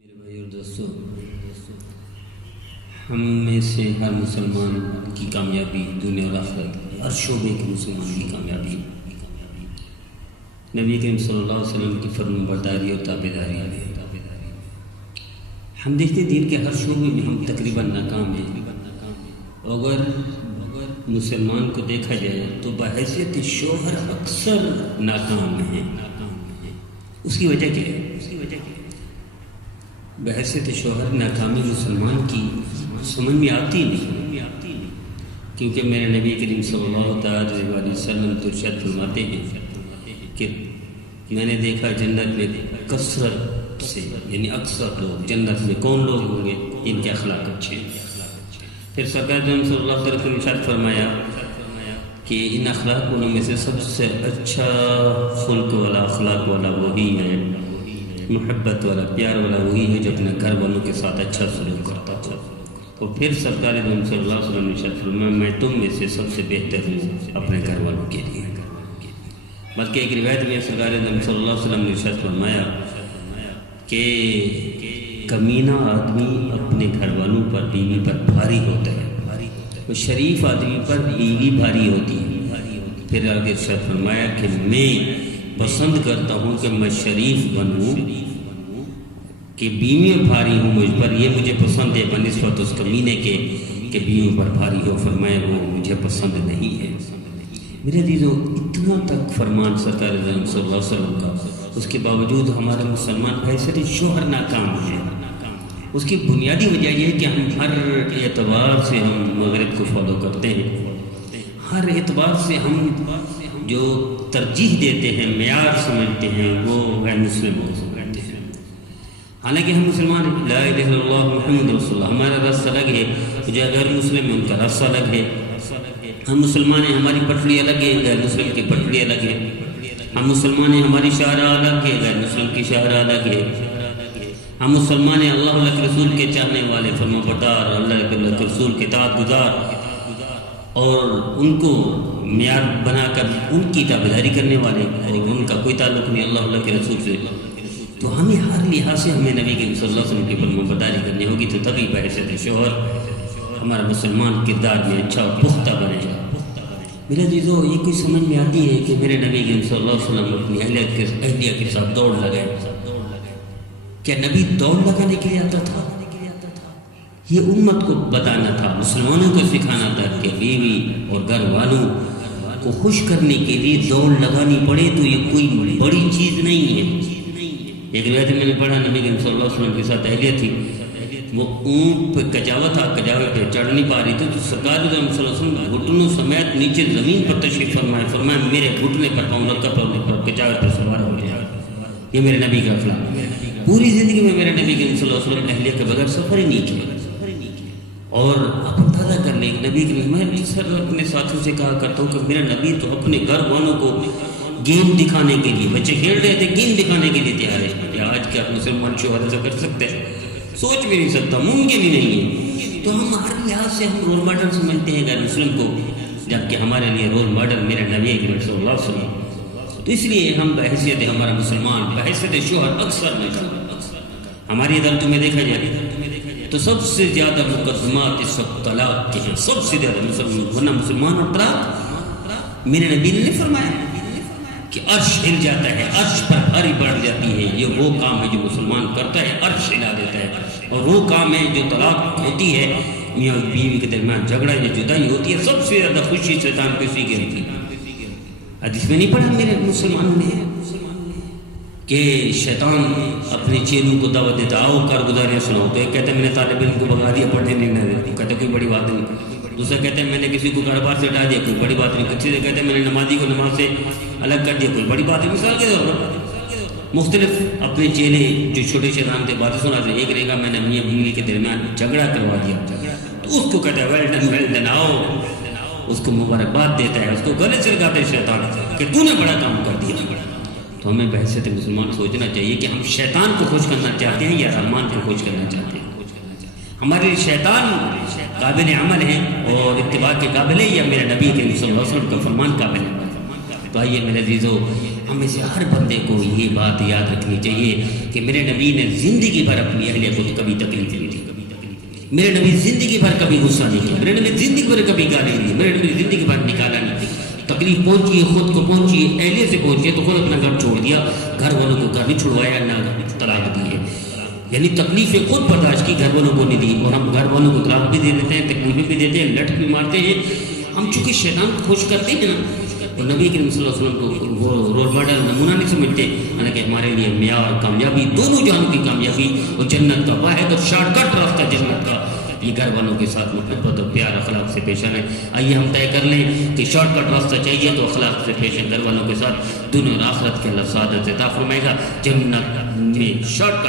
میرے بھائی اور دوستو، ہم میں سے ہر مسلمان کی کامیابی دنیا اور آخرت، ہر شعبے کے مسلمان کی کامیابی نبی کریم صلی اللہ علیہ وسلم کی فرمان برداری اور تابعداری ہے۔ ہم دیکھتے دین کے ہر شعبے میں ہم تقریباً ناکام ہیں۔ اگر مسلمان کو دیکھا جائے تو بحیثیت شوہر اکثر ناکام ہیں۔ اس کی وجہ کیا ہے؟ بحیثیت شوہر ناکامی مسلمان کی سمجھ میں آتی نہیں، کیونکہ میرے نبی کریم صلی اللہ علیہ وسلم تو ارشاد فرماتے ہیں کہ میں نے دیکھا جنت میں کثرت سے، یعنی اکثر لوگ جنت میں کون لوگ ہوں گے؟ ان کے اخلاق اچھے ہیں۔ پھر سرکار صلی اللہ علیہ وسلم نے ارشاد فرمایا کہ ان اخلاقوں میں سے سب سے اچھا خلق والا، اخلاق والا وہی ہے، محبت والا، پیار والا وہی ہے جو اپنے گھر والوں کے ساتھ اچھا سلوک کرتا تھا۔ اور پھر سرکار صلی اللہ علیہ وسلم نے ارشاد فرمایا میں تم میں سے سب سے بہتر ہوں اپنے گھر والوں کے لیے۔ بلکہ ایک روایت میں سرکار صلی اللہ علیہ وسلم نے ارشاد فرمایا کہ کمینہ آدمی اپنے گھر والوں پر، بیوی پر بھاری ہوتا ہے، اور شریف آدمی پر بیوی بھاری ہوتی ہے۔ پھر آگے ارشاد فرمایا کہ میں پسند کرتا ہوں کہ میں شریف بنوں، کہ بیوی بھاری ہوں مجھ پر، یہ مجھے پسند ہے بنسبت اس کمینے کے کہ بیوی پر بھاری ہو۔ فرمایا وہ مجھے پسند نہیں ہے۔ میرے عزیزو، اتنا تک فرمان سرکار صلی اللہ علیہ وسلم کا، اس کے باوجود ہمارے مسلمان بحیثیت شوہر ناکام ہیں۔ اس کی بنیادی وجہ یہ ہے کہ ہم ہر اعتبار سے ہم مغرب کو فالو کرتے ہیں، ہر اعتبار سے ہم جو ترجیح دیتے ہیں، معیار سمجھتے ہیں، وہ غیر مسلم کو سمجھتے ہیں۔ حالانکہ ہم مسلمان لا الہ الا اللہ محمد رسول اللہ، ہمارا رس الگ ہے، جو غیر مسلم ہے ان کا رس الگ ہے۔ ہم مسلمان ہیں، ہماری پٹڑی الگ ہے، غیر مسلم کی پٹڑی الگ ہے۔ ہم مسلمان ہیں، ہماری شاہراہ الگ ہے، غیر مسلم کی شاہراہ الگ ہے۔ ہم مسلمان ہیں، اللہ کے رسول کے چاہنے والے، فرما بردار، اللہ کے رسول کے اطاعت گزار، اور ان کو معیار بنا کر ان کی تابعداری کرنے والے، اور ان کا کوئی تعلق نہیں اللہ کے رسول سے۔ تو ہمیں ہر لحاظ سے ہمیں نبی کے صلی اللہ علیہ وسلم کی فرما برداری کرنی ہوگی، تو تبھی بحیثیت شوہر ہمارا مسلمان کردار میں اچھا اور پختہ بنے گا۔ میرے عزیزو، یہ کوئی سمجھ میں آتی ہے کہ میرے نبی صلی اللہ علیہ وسلم اپنی اہلیہ کے ساتھ دوڑ لگائے؟ کیا نبی دوڑ لگانے کے لیے آتا تھا؟ یہ امت کو بتانا تھا، مسلمانوں کو سکھانا تھا کہ بیوی اور گھر والوں کو خوش کرنے کے لیے دوڑ لگانی پڑے تو یہ کوئی بڑی چیز نہیں ہے۔ ایک روایت میں نے پڑھا، نبی صلی اللہ علیہ وسلم کے ساتھ اہلیہ تھی، وہ اونٹ پہ کجاوا تھا، کجاوے پہ چڑھ نہیں پا رہی تھی، تو سرکار صلی اللہ علیہ وسلم گھٹنوں سمیت نیچے زمین پر تشریف فرمایا میرے گھٹنے پر پاؤں رکھا پر کجاوے پر سوار ہو گیا۔ یہ میرے نبی کا اخلاق۔ پوری زندگی میں میرے نبی صلی اللہ علیہ وسلم اہلیہ کے بغیر سفر ہی نہیں کیا۔ اور آپ اندازہ کر لیں، نبی میں اکثر اپنے ساتھیوں سے کہا کرتا ہوں کہ میرا نبی تو اپنے گھر والوں کو گیم دکھانے کے لیے، بچے کھیل رہے تھے گیم دکھانے کے لیے تیار ہے۔ آج کیا مسلمان شوہر ایسا کر سکتے ہیں؟ سوچ بھی نہیں سکتا، ممکن ہی نہیں ہے۔ تو ہم ہر لحاظ سے ہم رول ماڈل سمجھتے ہیں غیر مسلم کو، جبکہ ہمارے لیے رول ماڈل میرے نبی صلی اللہ علیہ وسلم۔ تو اس لیے ہم بحیثیت ہمارا مسلمان، بحیثیت شوہر اکثر نہیں کرتے۔ ہماری عدالتوں میں دیکھا جائے تو سب سے زیادہ مقدمات اس وقت طلاق کے ہیں، سب سے زیادہ مسلمان اور طلاق۔ میرے نبی نے فرمایا کہ عرش ہل جاتا ہے، عرش پر بھاری پڑ جاتی ہے۔ یہ وہ کام ہے جو مسلمان کرتا ہے، عرش ہلا دیتا ہے، اور وہ کام ہے جو طلاق ہوتی ہے، میاں اور بیوی کے درمیان جھگڑا یا جدائی ہوتی ہے، سب سے زیادہ خوشی شیطان کو اسی کی ہوتی ہے۔ حدیث میں نہیں پڑھا میرے مسلمانوں نے کہ شیطان اپنے چیلوں کو دعوت دیتا، آؤ کارگزاریاں سناؤ، تو ایک کہتے ہیں میں نے طالب علم کو بھگا دیا، پڑھنے نہیں دیا، کہتے کوئی بڑی بات نہیں۔ دوسرا کہتے ہیں میں نے کسی کو کاروبار سے ہٹا دیا، کوئی بڑی بات نہیں۔ کسی سے کہتے ہیں میں نے نمازی کو نماز سے الگ کر دیا، کوئی بڑی بات ہے۔ مثال کے طور پر مختلف اپنے چیلے جو چھوٹے شیطان تھے باتیں سناتے، ایک رہے گا میں نے میاں بیوی کے درمیان جھگڑا کروا دیا، تو اس کو کہتا ہے ویل ڈن، آؤ، اس کو مبارکباد دیتا ہے، اس کو گلے سے لگاتے ہیں شیطان کہ تو نے بڑا کام کر دیا۔ تو ہمیں بحیثیت مسلمان سوچنا چاہیے کہ ہم شیطان کو خوش کرنا چاہتے ہیں یا رحمان کو خوش کرنا چاہتے ہیں۔ ہمارے لیے شیطان قابل عمل ہے اور اتباع کے قابل ہے، یا میرے نبی کے صلی اللہ علیہ وسلم کا فرمان قابل ہے؟ تو آئیے میرے عزیزو، ہم میں سے ہر بندے کو یہ بات یاد رکھنی چاہیے کہ میرے نبی نے زندگی بھر اپنی اہلیہ کو کبھی تکلیف نہیں دی. میرے نبی زندگی بھر کبھی غصہ نہیں کیا. میرے نبی زندگی بھر کبھی گالی نہیں دی. میرے نبی زندگی بھر نکالا نہیں. تکلیف پہنچی ہے خود کو پہنچی ہے, اہلیہ سے پہنچی ہے تو خود اپنا گھر چھوڑ دیا. گھر والوں کو گھر نہیں چھڑوایا, نہ طلاق دی ہے. یعنی تکلیفیں خود برداشت کی, گھر والوں کو نہیں دی. اور ہم گھر والوں کو طلاق بھی دے دیتے ہیں, تکلیفیں بھی دیتے ہیں, لٹ بھی مارتے ہیں. ہم چونکہ شیطان کو خوش کرتے ہیں نا, تو نبی کریم صلی اللہ علیہ وسلم کو وہ رول ماڈل نمونہ نہیں سمجھتے. یعنی کہ ہمارے لیے معیار اور کامیابی, دونوں جہانوں کی کامیابی اور جنت کا واحد اور شارٹ کٹ راستہ جنت کا, یہ گھر والوں کے ساتھ محبت اور پیار اخلاق سے پیش آنا ہے. آئیے ہم طے کر لیں کہ شارٹ کٹ راستہ چاہیے تو اخلاق سے پیش ہے. گھر والوں کے ساتھ دنیا اور آخرت کے اللہ سعادت عطا فرمائے گا. جنت میں شارٹ کٹ